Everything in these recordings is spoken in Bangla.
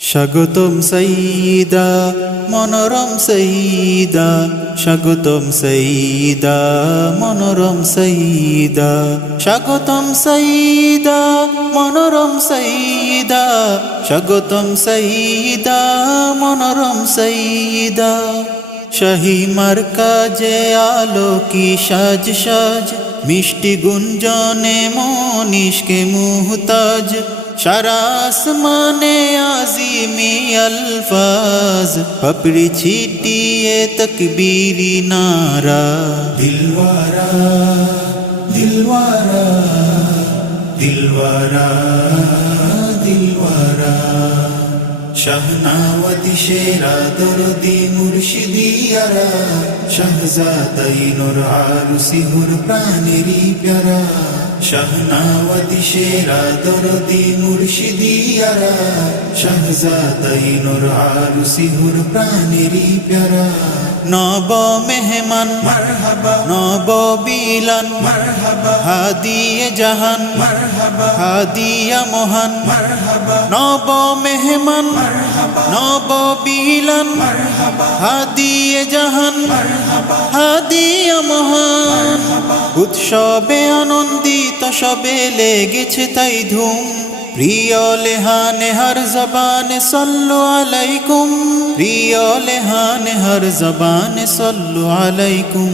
স্বাগতম সঈদা মনোরম সঈদা, স্বাগতম সঈদা মনোরম সঈদা, স্বাগতম সঈদা মনোরম সঈদা, স্বাগতম সঈদা মনোরম সঈদা। শাহী মার্কাজে আলো কি সাজ সাজ, মিষ্টি গুঞ্জনে মনীষকে মুহতাজ, সারা আসমানে আজিমি আলফাজ, পাপড়ি ছিটিয়ে তকবীরি নারা। দিলওয়ারা দিলওয়ারা দিলওয়ারা দিলওয়ারা, শাহনাওয়াতি শেরা দরদি মুর্শিদিয়ারা, শাহজাদাই নূর আরুসি হুর প্রাণেরই প্যারা। শাহনাওয়াতি শেরা দরদি মুর্শিদিয়ারা, শাহজাদাই নূর আরুসি হুর প্রাণেরই প্যারা। নব মেহমান মারহাবা, নব বিলান মারহাবা, হাদিয়ে জাহান মারহাবা, হাদিয়া মহান মারহাবা। নব মেহমান মারহাবা, নব বিলান মারহাবা, হাদিয়ে জাহান মারহাবা, হাদিয়া মহান। উৎসবে আনন্দিত সবে লেগেছে তাই ধুম, প্রিয় লেহানে হর জবানে সল্লু আলাইকুম, প্রিয় লেহানে হর জবানে সল্লু আলাইকুম।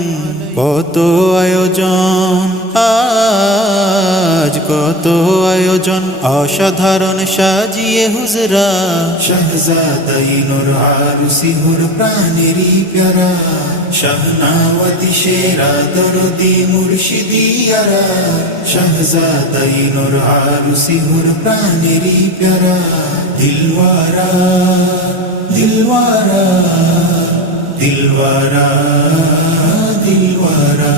কত আয়োজন আজ, কত আয়োজন অসাধারণ সাজিয়ে হুজরা, শাহজাদাই নূর আরুসি হুর প্রাণেরই প্যারা। শাহনাওয়াতি শেরা দরদি মুর্শিদিয়ারা, শাহজাদাই নূর আরুসি হুর প্রাণেরই প্যারা। দিলওয়ারা দিলওয়ারা দিলওয়ারা দিলওয়ারা,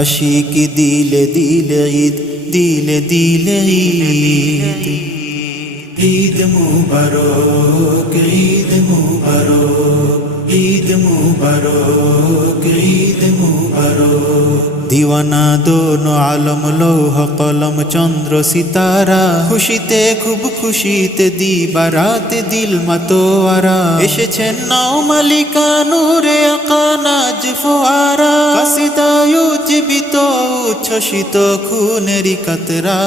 আশিকি দিলে দিলে ঈদ, দিলে দিলে ঈদ। ঈদ মুবারক ঈদ মুবারক ঈদ মুবারক ঈদ মুবারক। দিওয়ানা দোনো আলম লৌহ কলম চন্দ্র সিতারা, খুশিতে খুব খুশিতে দিবারাত দিল মাতোয়ারা। এসেছেন নাও মালিকা নূরে আকা নাজ ফোয়ারা, কাসিদায় জীবিত উচ্ছ্বসিত খুনেরি কাতরা।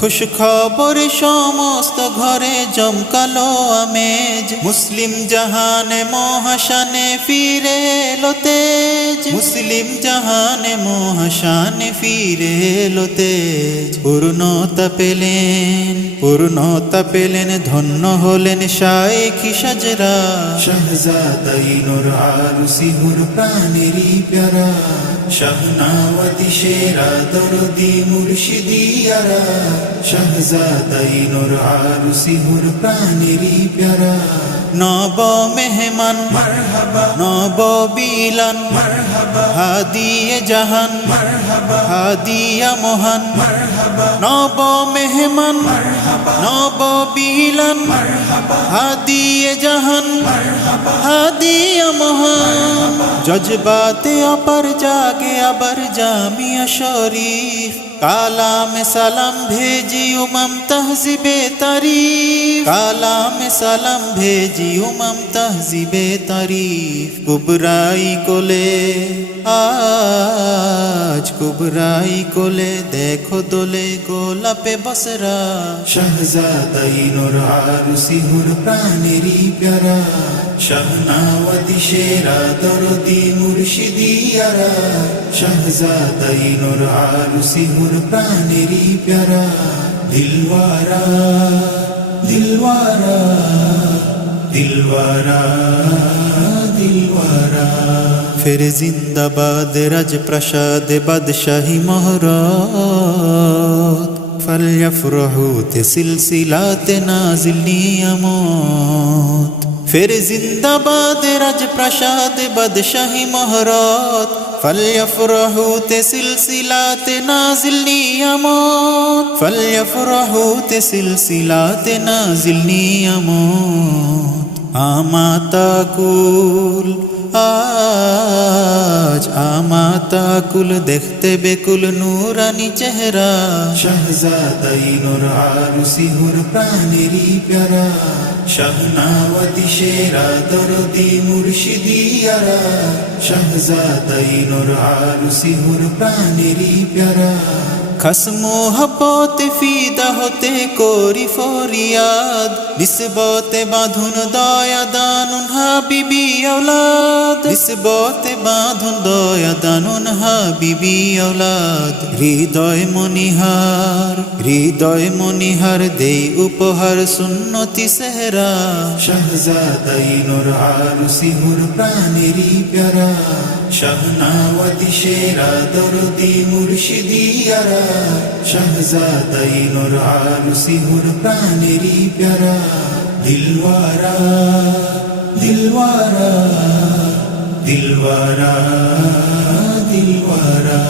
খুশ খবর সমস্ত ঘরে জমকালো আমেজ, মুসলিম জাহানে মহাশানে ফিরে এলো তেজ, মুসলিম জাহানে মহাশানে ফিরে এলো তেজ। পূর্ণতা পেলেন পূর্ণতা পেলেন, ধন্য হলেন শায়েখি সাজরা, শাহজাদাই নূর আরুসি হুর প্রাণেরই প্যারা। শাহনাওয়াতি শেরা দরদি মুর্শিদিয়ারা, শাহজাদাই নূর আরুসি হুর প্রাণেরই প্যারা। নব মেহমান মারহাবা, নব বিলান মারহাবা, হাদিয়ে জাহান মারহাবা, হাদিয়া মহান মারহাবা। নব মেহমান মারহাবা, নব বিলান মারহাবা, হাদিয়ে জাহান মারহাবা, হাদিয়া মহান। জজবাতে অপার জাগে আবার জামিয়া শরীফ, কালাম সালাম ভেজি উমাম তহজিবে তারিফ, কালাম সালাম ভেজি উমাম তহজিবে তারিফ। কুবরাই কোলে আজ, কুবরাই কোলে দেখো দোলে গোলাপে বসরা, শাহজাদাই নূর আরুসি হুর প্রাণেরই প্যারা। শাহনাওয়াতি শেরা দরদি মুর্শিদিয়ারা, শাহজাদাই নূর আরুসি হুর প্রাণেরই প্যারা। দিলওয়ারা দিলওয়ারা দিলওয়ারা দিলওয়ারা। ফির জিন্দাবাদ রাজপ্রাসাদ বাদশাহী মহরত, ফালইফরাহু তে সিলসিলাতে নাজিল নিয়ামত। ফির জিন্দাবাদ রাজপ্রাসাদ বাদশাহী মহরত, ফালইফরাহু তে সিলসিলাতে নাজিল নিয়ামত, ফালইফরাহু তে সিলসিলাতে নাজিল নিয়ামত। আমাতা কুল আজ আমাতা কুল দেখতে বেকুল নূরানি চেহারা শাহজাদাই নূর আরুসি হুর প্রাণেরই প্যারা শাহনাওয়াতি শেরা দরদি মুর্শিদিয়ারা শাহজাদাই নূর আরুসি হুর প্রাণেরই প্যারা খাস মোহব্বতে ফিদা হতে করি ফরিয়াদ নিসবতে বাঁধুন দয়া দানুন হাবিবি আওলাদ নিসবতে বাঁধুন দয়া দানুন হাবিবি আওলাদ হৃদয় মনিহার দেই উপহার সুন্নতি সেহরা শাহজাদাই নূর আরুসি হুর প্রাণেরই প্যারা শাহনাওয়াতি শেরা দরদি মুর্শিদিয়ারা শাহজাদাই নূর আরুসি হুর প্রাণেরই প্যারা দিলওয়ারা দিলওয়ারা দিলওয়ারা দিলওয়ারা